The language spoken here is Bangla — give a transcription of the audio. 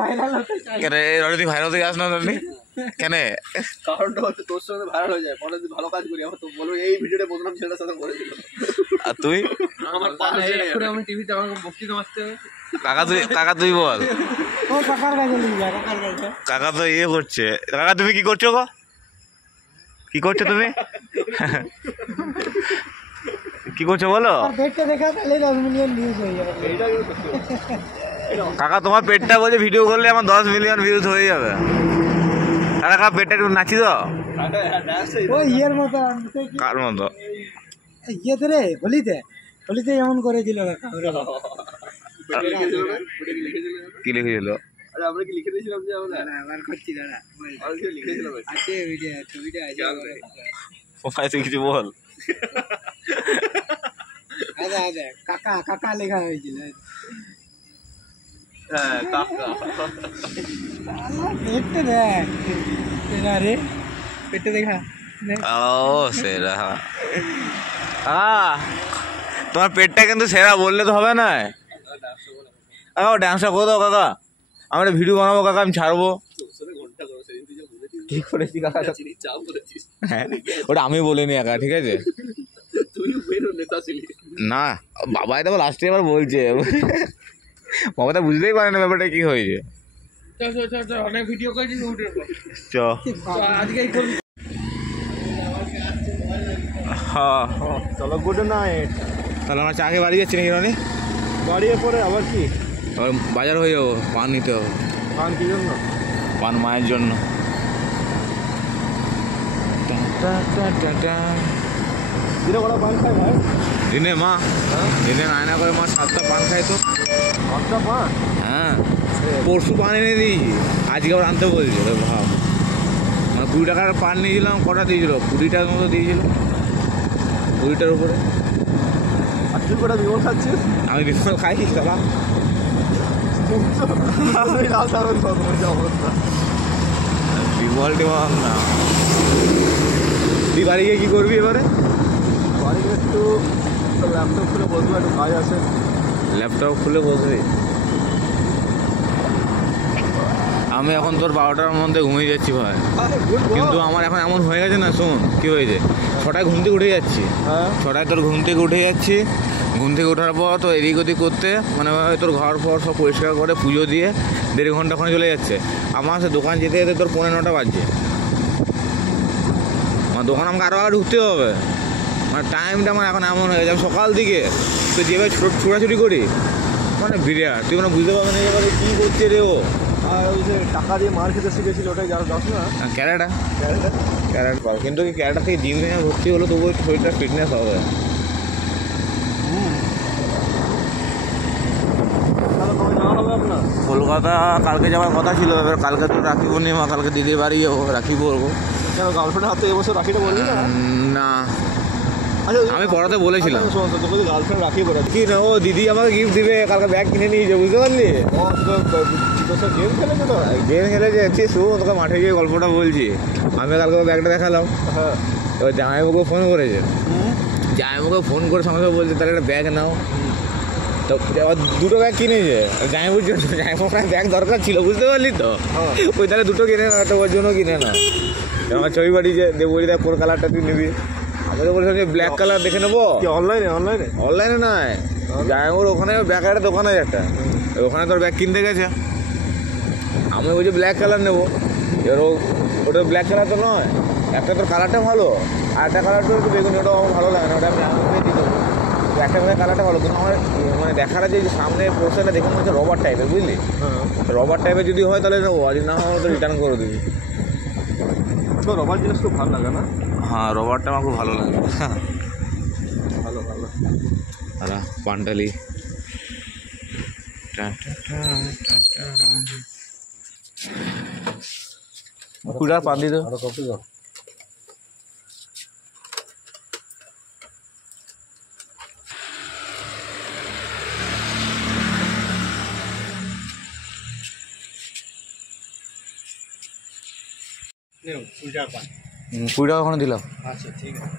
ভাইরাল হতে যাস না কেন? কারণটা হচ্ছে তোর সঙ্গে ভাইরাল হয়ে যায়, পরে যদি ভালো কাজ করি আমার তো বলবো এই ভিডিওটা বদনাম ছেলেটার সাথে করেছিল। আর তুই আমার পাশে এখন আমি টিভিতে আমার বক্তৃতা মারতে কাকা তুই বল। ও কাকার কাছে নিয়ে যা, কাকার কাছে। কাকা তো ইয়ে করছে। কাকা তুমি কি করছো গো? কি করছো তুমি? কি করছো বলো? আর পেটটা দেখা তাহলে 10 মিলিয়ন ভিউজ হয়ে যাবে। কাকা তোমার পেটটা বলছে ভিডিও করলে আমার 10 মিলিয়ন ভিউজ হয়ে যাবে। কাকা পেটটা একটু নাচি তো। ও ইয়ের মতো কার মতো? ইয়েতে রে, হোলিতে এমন করেছিল কাকা। কি লিখেছিল? আরে আমরা কি লিখে দিয়েছিলাম যে আমরা আবার করছি দাঁড়া, আর কি লিখেছিলাম? আছে ভিডিও, ছবিটা আছে। ওখানে তুই কিছু বল। আচ্ছা কাকা কাকা লেখা হয়েছিল। হ্যাঁ কাকা পেটটা দেখ, সেরা রে, পেটটা দেখা। ও সেরা। তোমার পেটটা কিন্তু সেরা বললে তো হবে না। কাকা ডান্সটা করে দাও কাকা, আমি একটা ভিডিও বানাবো কাকা, আমি ছাড়বো। ঠিক করেছি কাকা। হ্যাঁ ওটা আমি বলিনি একা, ঠিক আছে? না বাবা এটা লাস্টে এবার বলছে, বাবা তা বুঝতেই পারে না ব্যাপারটা কি হয়েছে। অনেক ভিডিও করেছি চ আজকে হ্যাঁ চলো গুড নাইট। তাহলে আমরা চা খেয়ে বাড়ি যাচ্ছি নাকি রানি? বাড়িয়ে পরে আবার কি আবার বাজার হয়ে যাবো, পান নিতে হবে। পান কি জন্য? পান মায়ের জন্য। দিনে বড় পান খাই ভাই? দিনে মা দিনে নায়না করে মা 7টা পান খায় তো। 7টা পান? হ্যাঁ পরশু পান এনে দিয়েছি, আজকে আবার আনতে বলছিল। ভাব মানে 20 টাকার পান নিয়েছিলাম, কটা দিয়েছিল? 20টার মতো দিয়েছিল, 20টার উপরে। আর তুই কটা বিমল খাচ্ছিস? আমি বিমল খাই দাদা। অবস্থা বিমল টিমল না। তুই বাড়ি গিয়ে কী করবি এবারে? বাড়ি গিয়ে একটু ল্যাপটপ খুলে বসবো, একটু কাজ আছে। ল্যাপটপ খুলে বসবি? আমি এখন তোর 12টার মধ্যে ঘুমিয়ে যাচ্ছি ভাই, কিন্তু আমার এখন এমন হয়ে গেছে না। শোন কি হয়েছে, 6টায় ঘুম থেকে উঠে যাচ্ছি। হ্যাঁ 6টায় তোর ঘুম থেকে উঠে যাচ্ছি। ঘুম থেকে ওঠার পর তো এদিক ওদিক করতে মানে তোর ঘর ফর সব পরিষ্কার করে পুজো দিয়ে 1.5 ঘন্টা ওখানে চলে যাচ্ছে। আমার সে দোকান যেতে যেতে তোর 9:45 বাজছে। আমার দোকান আমাকে আরও আগে ঢুকতে হবে। মানে টাইমটা আমার এখন এমন হয়ে গেছে, আমি সকাল দিকে তো যেভাবে ছোটাছুটি করি মানে বিরাট, তুই মানে বুঝতে পারবেন এবারে কী করছে রে ও। আর ওই যে টাকা দিয়ে মার খেতে শিখেছিল ওটাই যাও যাস না? ক্যারাটা পাবো, কিন্তু কি ক্যারাটা থেকে জিম ভেঙে ভর্তি হলো তবুও শরীরটা ফিটনেস হবে। তাহলে কবে যাওয়া হবে আপনার? কলকাতা কালকে যাওয়ার কথা ছিল, এবার কালকে তো রাখি পূর্ণিমা, কালকে দিদির বাড়ি যাবো, রাখি পরবো। কেন গার্লফ্রেন্ডের হাতে এবছর রাখিটা বললি না? না আচ্ছা আমি পড়াতে বলেছিলাম। শোন তো, তোকে গার্লফ্রেন্ড রাখি পরে কি না, ও দিদি আমাকে গিফট দিবে, কালকে ব্যাগ কিনে নিয়েছে, বুঝতে পারলি? তোর গেম খেলেছে তো? গেম খেলেছে শু, তোকে মাঠে গিয়ে গল্পটা বলছি। আমি কালকে ব্যাগটা দেখালাম, হ্যাঁ এবার জামাইবাবুকে ফোন করেছে। জামাইবাবুকে ফোন করে সঙ্গে সঙ্গে বলছে তাহলে একটা ব্যাগ নাও। তো আবার 2টো ব্যাগ কিনেছে জামাইবাবুর জন্য। জামাইবাবুর ব্যাগ দরকার ছিল, বুঝতে পারলি তো? ওই তাহলে 2টো কিনে না, একটা ওর জন্য কিনে না। আমার ছবি পাঠিয়েছে, দেবো দেখ কোন কালারটা তুই নিবি। আমি তো বলছিলাম যে ব্ল্যাক কালার দেখে নেবো। অনলাইনে নয়, জামাইবাবুর ওখানে ব্যাগের দোকান আছে একটা, ওখানে তোর ব্যাগ কিনতে গেছে। আমি বলছি ব্ল্যাক কালার নেবো, এবার ওটা ব্ল্যাক কালার তো নয়, একটা তোর কালারটা ভালো আর একটা কালারটা একটু বেগুনি, ওটাও আমার ভালো লাগে না, ওটা আমি দিয়ে দিতে পারবো। একটা মানে কালারটা ভালো, কিন্তু আমার মানে দেখার যে সামনে পোস্টারটা দেখে মনে হচ্ছে রবার টাইপের, বুঝলি? রবার টাইপের যদি হয় তাহলে নেবো, আর না হয় তো রিটার্ন করে দিবি। তো রবার জিনিস খুব ভালো লাগে না? হ্যাঁ রবারটা আমার খুব ভালো লাগে। ভালো আরে পান্ডালি পুরা পান দিত। আরো কপি দাও। কুড়ি টাকা ওখানে দিলাম। আচ্ছা ঠিক আছে।